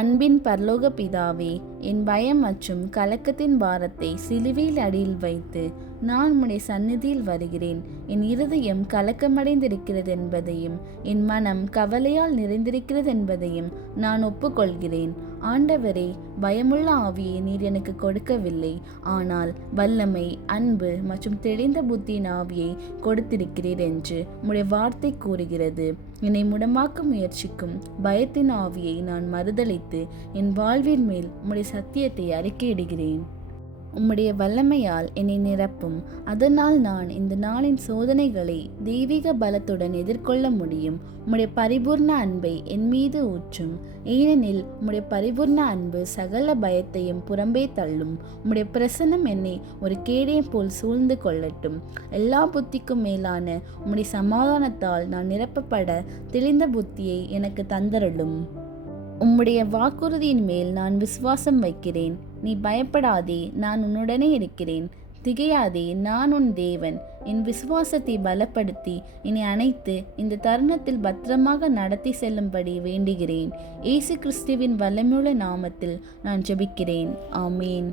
அன்பின் பரலோக பிதாவே என் பயம் மற்றும் கலக்கத்தின் பாரத்தை சிலுவையில் அடியில் வைத்து நான் உம்முடைய சந்நிதியில் வருகிறேன். என் இருதயம் கலக்கமடைந்திருக்கிறது என்பதையும் என் மனம் கவலையால் நிறைந்திருக்கிறது என்பதையும் நான் ஒப்புக்கொள்கிறேன். ஆண்டவரே பயமுள்ள ஆவியை நீர் எனக்கு கொடுக்கவில்லை. ஆனால் வல்லமை அன்பு மற்றும் தெளிந்த புத்தியின் ஆவியை கொடுத்திருக்கிறீர் என்று உடைய வார்த்தை கூறுகிறது. என்னை முடமாக்க முயற்சிக்கும் பயத்தின் ஆவியை நான் மறுதளித்து என் வாழ்வின் மேல் உடைய சத்தியத்தை அறிக்கையிடுகிறேன். உம்முடைய வல்லமையால் என்னை நிரப்பும். அதனால் நான் இந்த நாளின் சோதனைகளை தெய்வீக பலத்துடன் எதிர்கொள்ள முடியும். உம்முடைய பரிபூர்ண அன்பை என் மீது ஊற்றும். ஏனெனில் உம்முடைய பரிபூர்ண அன்பு சகல பயத்தையும் புறம்பே தள்ளும். உம்முடைய பிரசன்னம் என்னை ஒரு கேடயம் போல் சூழ்ந்து கொள்ளட்டும். எல்லா புத்திக்கும் மேலான உம்முடைய சமாதானத்தால் நான் நிரப்பப்பட தெளிந்த புத்தியை எனக்கு தந்தருளும். உம்முடைய வாக்குறுதியின் மேல் நான் விசுவாசம் வைக்கிறேன். நீ பயப்படாதே நான் உன்னுடனே இருக்கிறேன். திகையாதே நான் உன் தேவன். என் விசுவாசத்தை பலப்படுத்தி என்னை அணைத்து இந்த தருணத்தில் பத்திரமாக நடத்தி செல்லும்படி வேண்டுகிறேன். இயேசு கிறிஸ்துவின் வல்லமுள்ள நாமத்தில் நான் ஜெபிக்கிறேன். ஆமேன்.